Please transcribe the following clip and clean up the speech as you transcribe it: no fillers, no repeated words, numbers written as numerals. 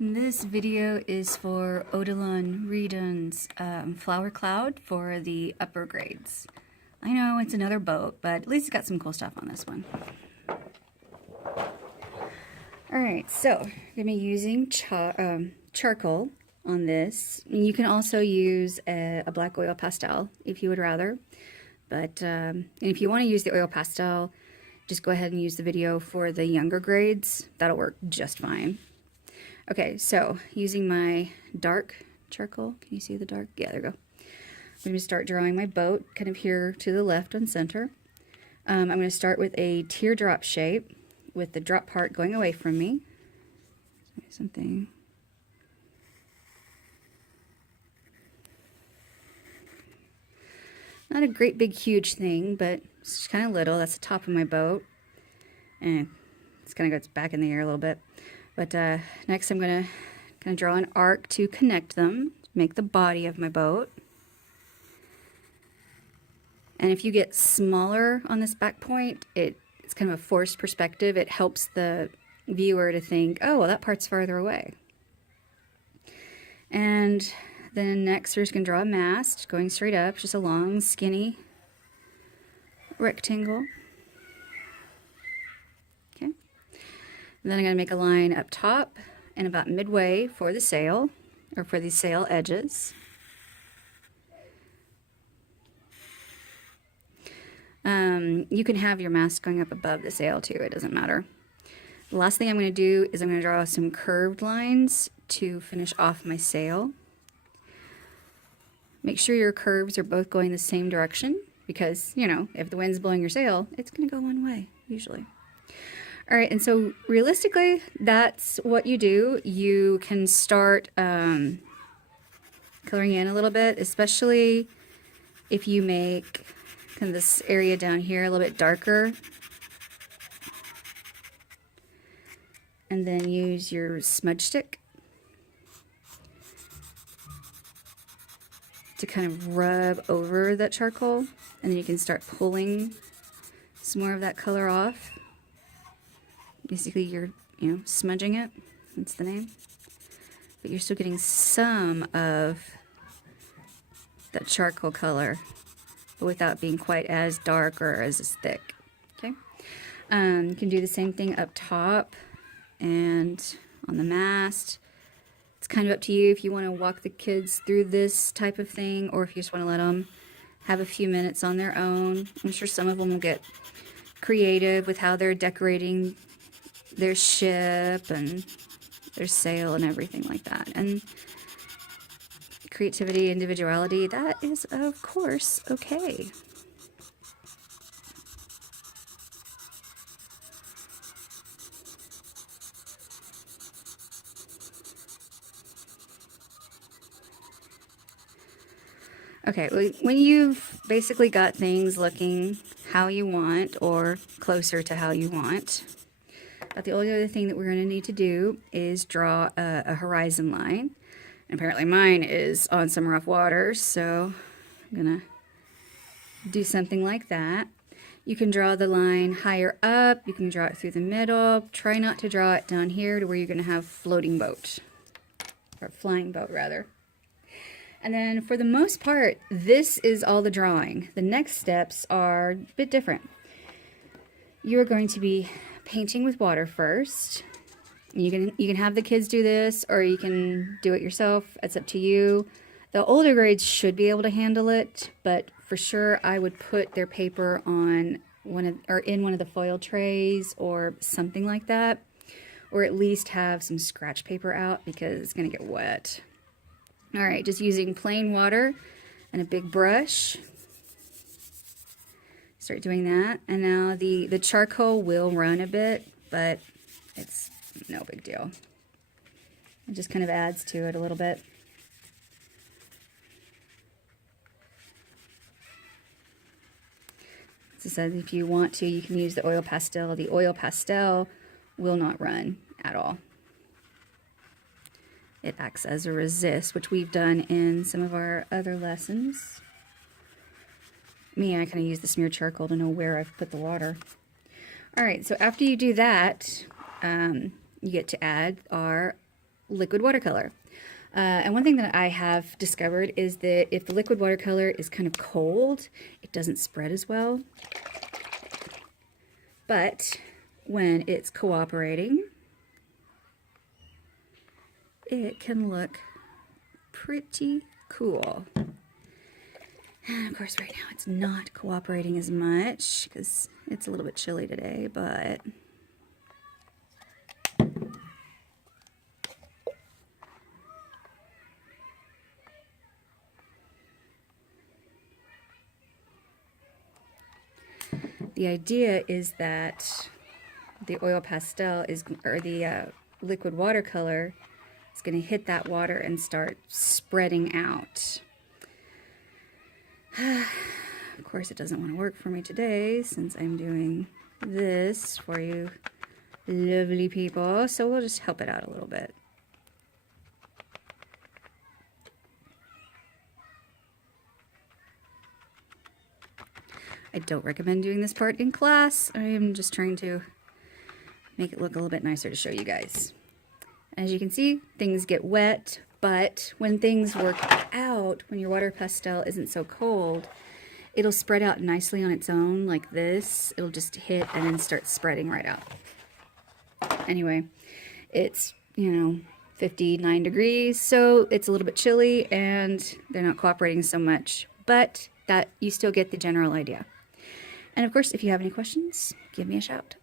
This video is for Odilon Redon's Flower Cloud for the upper grades. I know it's another boat, but at least it's got some cool stuff on this one. Alright, so I'm going to be using charcoal on this. You can also use a black oil pastel if you would rather. But and if you want to use the oil pastel, just go ahead and use the video for the younger grades. That'll work just fine. Okay, so using my dark charcoal, can you see the dark? Yeah, there we go. I'm going to start drawing my boat kind of here to the left on center. I'm going to start with a teardrop shape with the drop part going away from me. Something. Not a great big huge thing, but it's just kind of little. That's the top of my boat. And it's kind of goes back in the air a little bit. But next I'm going to kind of draw an arc to connect them, make the body of my boat. And if you get smaller on this back point, it's kind of a forced perspective. It helps the viewer to think, oh, well, that part's farther away. And then next we're just going to draw a mast going straight up, just a long, skinny rectangle. Okay. And then I'm going to make a line up top and about midway for the sail, or for the sail edges. You can have your mast going up above the sail too, it doesn't matter. The last thing I'm going to do is I'm going to draw some curved lines to finish off my sail. Make sure your curves are both going the same direction because, you know, if the wind's blowing your sail, it's going to go one way, usually. All right, and so realistically, that's what you do. You can start coloring in a little bit, especially if you make kind of this area down here a little bit darker. And then use your smudge stick to kind of rub over that charcoal, and then you can start pulling some more of that color off. Basically you're, smudging it, that's the name. But you're still getting some of that charcoal color, but without being quite as dark or as thick. Okay. You can do the same thing up top and on the mast. It's kind of up to you if you want to walk the kids through this type of thing, or if you just want to let them have a few minutes on their own. I'm sure some of them will get creative with how they're decorating their ship and their sail and everything like that. And creativity, individuality, that is of course okay. Okay, when you've basically got things looking how you want or closer to how you want, but the only other thing that we're going to need to do is draw a horizon line. And apparently mine is on some rough waters, so I'm going to do something like that. You can draw the line higher up, you can draw it through the middle. Try not to draw it down here to where you're going to have floating boat, or flying boat rather. And then for the most part, this is all the drawing. The next steps are a bit different. You're going to be painting with water first. You can have the kids do this, or you can do it yourself. It's up to you. The older grades should be able to handle it, but for sure I would put their paper on in one of the foil trays or something like that, or at least have some scratch paper out because it's going to get wet. All right, just using plain water and a big brush. Start doing that. And now the charcoal will run a bit, but it's no big deal. It just kind of adds to it a little bit. As I said, if you want to, you can use the oil pastel. The oil pastel will not run at all. It acts as a resist, which we've done in some of our other lessons. I kind of use the smear charcoal to know where I've put the water. All right, so after you do that, you get to add our liquid watercolor. And one thing that I have discovered is that if the liquid watercolor is kind of cold, it doesn't spread as well. But when it's cooperating, it can look pretty cool. And of course, right now it's not cooperating as much because it's a little bit chilly today, but the idea is that the oil pastel is, or the liquid watercolor is going to hit that water and start spreading out. Of course, it doesn't want to work for me today since I'm doing this for you lovely people, so we'll just help it out a little bit. I don't recommend doing this part in class. I am just trying to make it look a little bit nicer to show you guys. As you can see, things get wet, but when things work out, when your water pastel isn't so cold, it'll spread out nicely on its own like this. It'll just hit and then start spreading right out. Anyway, it's, 59 degrees, so it's a little bit chilly and they're not cooperating so much, but that you still get the general idea. And of course, if you have any questions, give me a shout.